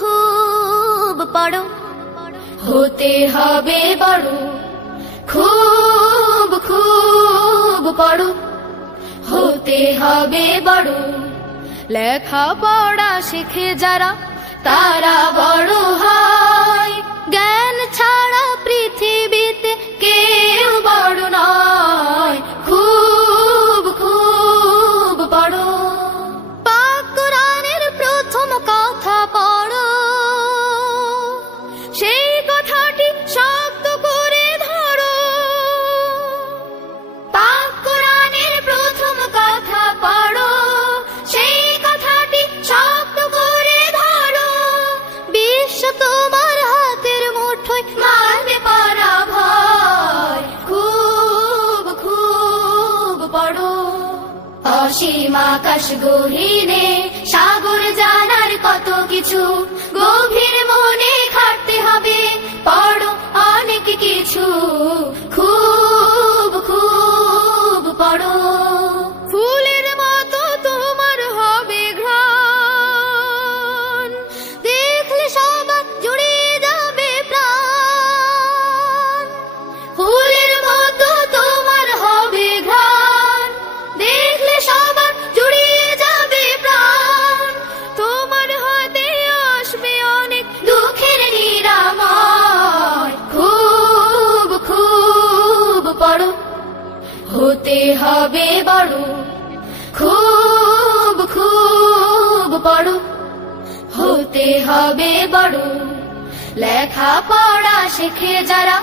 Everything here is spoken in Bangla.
খুব পড়ো, হতে হবে বড়। খুব খুব পড়ো, হতে হবে বড়। লেখা পড়া শিখে যারা তারা বড় হয়। জ্ঞান ছাড়া পৃথিবীতে কেউ বড় নয়। খুব খুব পড়ো, পাক কোরআনের প্রথম কথা পড়ো, সেই কথাটি শক্ত করে ধরো। পাক কোরআনের প্রথম কথা পড়ো, সেই কথাটি শক্ত করে ধরো। বিশ্ব তোমার হাতের মুঠোয়, মারবে পরাভয়। খুব খুব পড়ো, অসীম আকাশ গহীনে সাগর জানার কত কিছু। গভীর মনে খাটতে হবে, পড়ো অনেক কিছু। খুব খুব পড়ো, ফুলের মতো তোমার হবে ঘ্রাণ। দেখলে সবার জুড়িয়ে যাবে প্রাণ। ফুলের মতো তোমার হবে ঘ্রাণ, দেখলে সবার জুড়িয়ে যাবে প্রাণ। তোমার হাতে আসবে অনেক দুঃখের নিরাময়। খুব খুব পড়ো, হতে হবে বড়। খুব খুব পড়ো, হতে হবে বড়। লেখা পড়া শিখে যারা